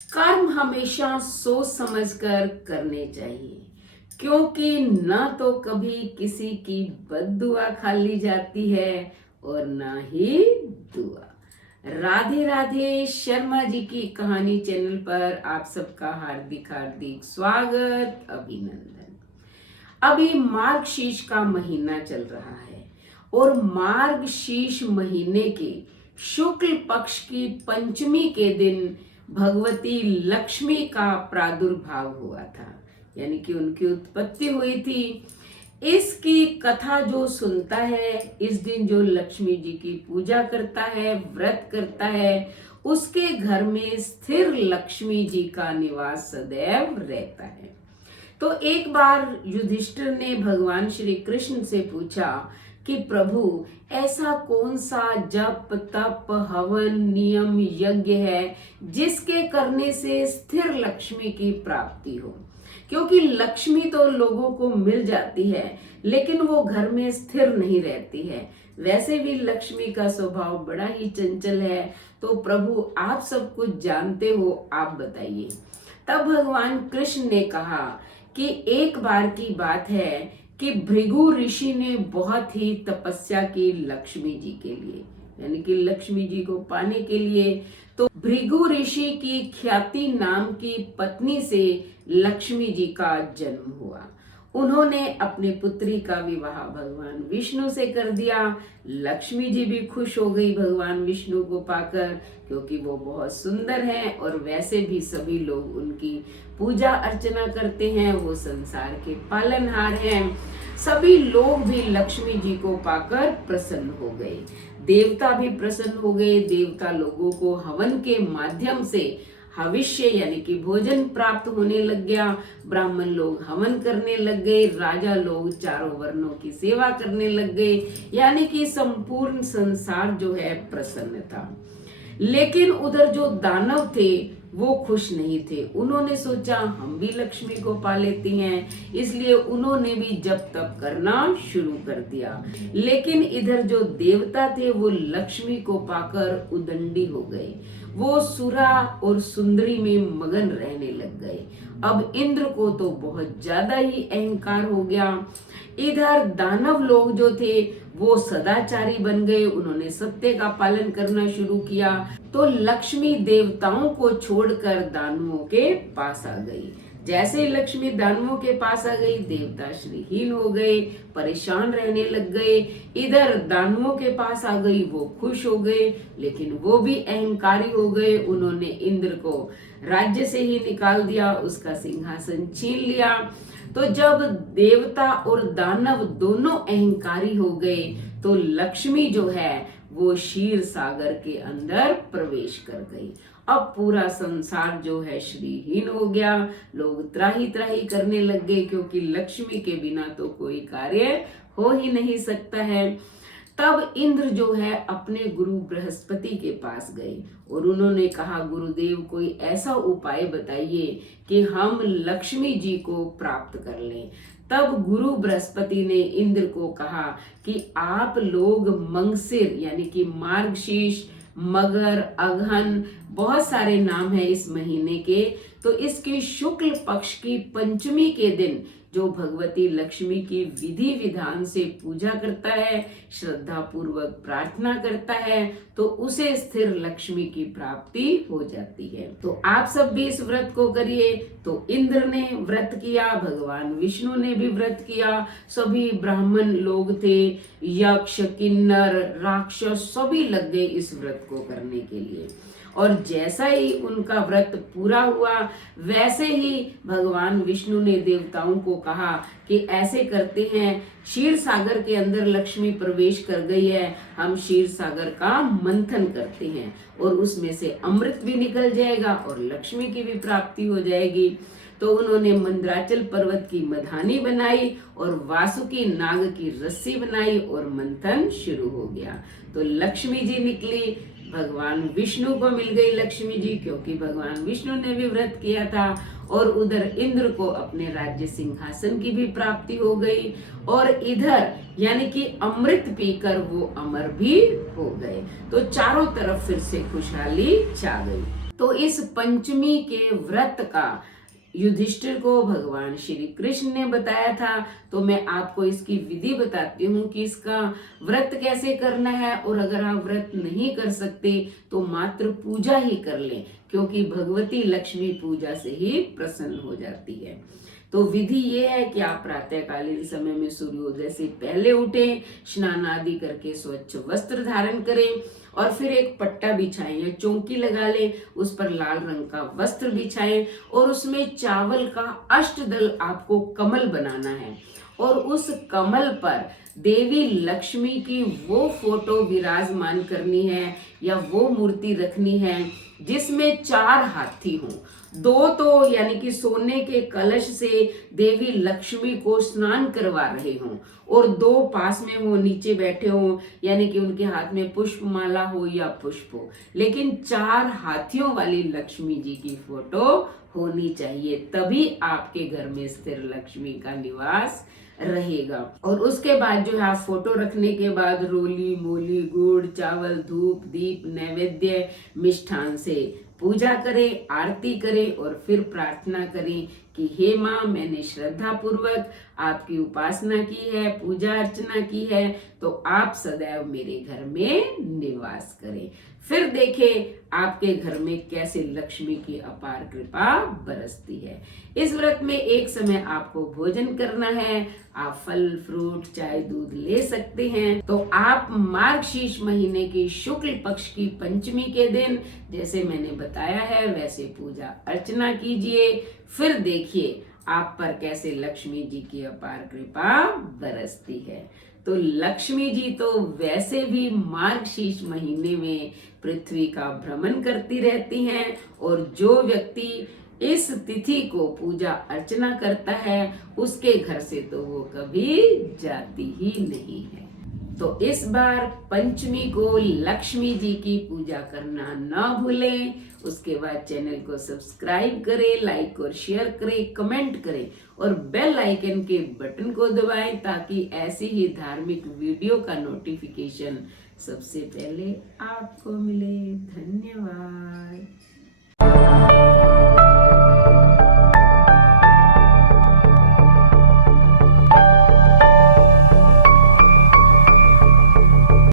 कर्म हमेशा सोच समझकर करने चाहिए, क्योंकि न तो कभी किसी की बद्दुआ खा ली जाती है और ना ही दुआ। राधे राधे। शर्मा जी की कहानी चैनल पर आप सबका हार्दिक हार्दिक स्वागत, अभिनंदन। अभी मार्गशीर्ष का महीना चल रहा है और मार्गशीर्ष महीने के शुक्ल पक्ष की पंचमी के दिन भगवती लक्ष्मी का प्रादुर्भाव हुआ था, यानी कि उनकी उत्पत्ति हुई थी। इसकी कथा जो सुनता है, इस दिन जो लक्ष्मी जी की पूजा करता है, व्रत करता है, उसके घर में स्थिर लक्ष्मी जी का निवास सदैव रहता है। तो एक बार युधिष्ठिर ने भगवान श्री कृष्ण से पूछा कि प्रभु, ऐसा कौन सा जप तप हवन नियम यज्ञ है जिसके करने से स्थिर लक्ष्मी की प्राप्ति हो। क्योंकि लक्ष्मी तो लोगों को मिल जाती है, लेकिन वो घर में स्थिर नहीं रहती है। वैसे भी लक्ष्मी का स्वभाव बड़ा ही चंचल है। तो प्रभु, आप सब कुछ जानते हो, आप बताइए। तब भगवान कृष्ण ने कहा कि एक बार की बात है कि भृगु ऋषि ने बहुत ही तपस्या की लक्ष्मी जी के लिए, यानी कि लक्ष्मी जी को पाने के लिए। तो भृगु ऋषि की ख्याति नाम की पत्नी से लक्ष्मी जी का जन्म हुआ। उन्होंने अपनी पुत्री का विवाह भगवान विष्णु से कर दिया। लक्ष्मी जी भी खुश हो गई भगवान विष्णु को पाकर, क्योंकि वो बहुत सुंदर हैं और वैसे भी सभी लोग उनकी पूजा अर्चना करते हैं। वो संसार के पालनहार हैं। सभी लोग भी लक्ष्मी जी को पाकर प्रसन्न हो गए। देवता भी प्रसन्न हो गए। देवता लोगों को हवन के माध्यम से हविष्य यानी कि भोजन प्राप्त होने लग गया। ब्राह्मण लोग हवन करने लग गए। राजा लोग चारों वर्णों की सेवा करने लग गए, यानी कि संपूर्ण संसार जो है प्रसन्न था। लेकिन उधर जो दानव थे वो खुश नहीं थे। उन्होंने सोचा हम भी लक्ष्मी को पा लेती हैं, इसलिए उन्होंने भी जप तप करना शुरू कर दिया। लेकिन इधर जो देवता थे वो लक्ष्मी को पाकर उदंडी हो गए। वो सुरा और सुंदरी में मगन रहने लग गए। अब इंद्र को तो बहुत ज्यादा ही अहंकार हो गया। इधर दानव लोग जो थे वो सदाचारी बन गए। उन्होंने सत्य का पालन करना शुरू किया। तो लक्ष्मी देवताओं को छोड़कर दानवों के पास आ गई। जैसे ही लक्ष्मी दानवों के पास आ गई, देवता श्रीहीन हो गए, परेशान रहने लग गए। इधर दानवों के पास आ गई, वो खुश हो गए, लेकिन वो भी अहंकारी हो गए। उन्होंने इंद्र को राज्य से ही निकाल दिया, उसका सिंहासन छीन लिया। तो जब देवता और दानव दोनों अहंकारी हो गए, तो लक्ष्मी जो है वो क्षीर सागर के अंदर प्रवेश कर गई। अब पूरा संसार जो है श्रीहीन हो गया। लोग त्राही त्राही करने लग गए, क्योंकि लक्ष्मी के बिना तो कोई कार्य हो ही नहीं सकता है। तब इंद्र जो है अपने गुरु बृहस्पति के पास गए और उन्होंने कहा, गुरुदेव, कोई ऐसा उपाय बताइए कि हम लक्ष्मी जी को प्राप्त कर लें। तब गुरु बृहस्पति ने इंद्र को कहा कि आप लोग मंगसिर यानी कि मार्गशीर्ष, मगर, अगहन, बहुत सारे नाम है इस महीने के। तो इसके शुक्ल पक्ष की पंचमी के दिन जो भगवती लक्ष्मी की विधि विधान से पूजा करता है, श्रद्धा पूर्वक प्रार्थना करता है, तो उसे स्थिर लक्ष्मी की प्राप्ति हो जाती है। तो आप सब भी इस व्रत को करिए। तो इंद्र ने व्रत किया, भगवान विष्णु ने भी व्रत किया, सभी ब्राह्मण लोग थे, यक्ष किन्नर राक्षस सभी लग गए इस व्रत को करने के लिए। और जैसा ही उनका व्रत पूरा हुआ, वैसे ही भगवान विष्णु ने देवताओं को कहा कि ऐसे करते हैं, क्षीर सागर के अंदर लक्ष्मी प्रवेश कर गई है, हम क्षीर सागर का मंथन करते हैं और उसमें से अमृत भी निकल जाएगा और लक्ष्मी की भी प्राप्ति हो जाएगी। तो उन्होंने मंद्राचल पर्वत की मधानी बनाई और वासुकी नाग की रस्सी बनाई और मंथन शुरू हो गया। तो लक्ष्मी जी निकली, भगवान विष्णु को मिल गई लक्ष्मी जी, क्योंकि भगवान विष्णु ने भी व्रत किया था। और उधर इंद्र को अपने राज्य सिंहासन की भी प्राप्ति हो गई और इधर यानी कि अमृत पीकर वो अमर भी हो गए। तो चारों तरफ फिर से खुशहाली छा गई। तो इस पंचमी के व्रत का युधिष्ठिर को भगवान श्री कृष्ण ने बताया था। तो मैं आपको इसकी विधि बताती हूँ कि इसका व्रत कैसे करना है। और अगर आप व्रत नहीं कर सकते तो मात्र पूजा ही कर लें, क्योंकि भगवती लक्ष्मी पूजा से ही प्रसन्न हो जाती है। तो विधि ये है कि आप प्रातःकालीन समय में सूर्योदय से पहले उठें, स्नान आदि करके स्वच्छ वस्त्र धारण करें और फिर एक पट्टा बिछाएं या चौकी लगा लें, उस पर लाल रंग का वस्त्र बिछाएं और उसमें चावल का अष्टदल आपको कमल बनाना है और उस कमल पर देवी लक्ष्मी की वो फोटो विराजमान करनी है या वो मूर्ति रखनी है जिसमें 4 हाथी हों। 2 तो यानी कि सोने के कलश से देवी लक्ष्मी को स्नान करवा रहे हों और 2 पास में हो, नीचे बैठे हों, यानी कि उनके हाथ में पुष्पमाला हो या पुष्प हो, लेकिन 4 हाथियों वाली लक्ष्मी जी की फोटो होनी चाहिए, तभी आपके घर में स्थिर लक्ष्मी का निवास रहेगा। और उसके बाद जो है आप फोटो रखने के बाद रोली मोली गुड़ चावल धूप दीप नैवेद्य मिष्ठान से पूजा करें, आरती करें और फिर प्रार्थना करें कि हे माँ, मैंने श्रद्धा पूर्वक आपकी उपासना की है, पूजा अर्चना की है, तो आप सदैव मेरे घर में निवास करें। फिर देखें आपके घर में कैसे लक्ष्मी की अपार कृपा बरसती है। इस व्रत में एक समय आपको भोजन करना है, आप फल फ्रूट चाय दूध ले सकते हैं। तो आप मार्गशीर्ष महीने की शुक्ल पक्ष की पंचमी के दिन जैसे मैंने बताया है वैसे पूजा अर्चना कीजिए, फिर देखिए आप पर कैसे लक्ष्मी जी की अपार कृपा बरसती है। तो लक्ष्मी जी तो वैसे भी मार्गशीर्ष महीने में पृथ्वी का भ्रमण करती रहती हैं और जो व्यक्ति इस तिथि को पूजा अर्चना करता है उसके घर से तो वो कभी जाती ही नहीं है। तो इस बार पंचमी को लक्ष्मी जी की पूजा करना ना भूलें। उसके बाद चैनल को सब्सक्राइब करें, लाइक और शेयर करें, कमेंट करें और बेल आइकन के बटन को दबाएं ताकि ऐसी ही धार्मिक वीडियो का नोटिफिकेशन सबसे पहले आपको मिले। धन्यवाद।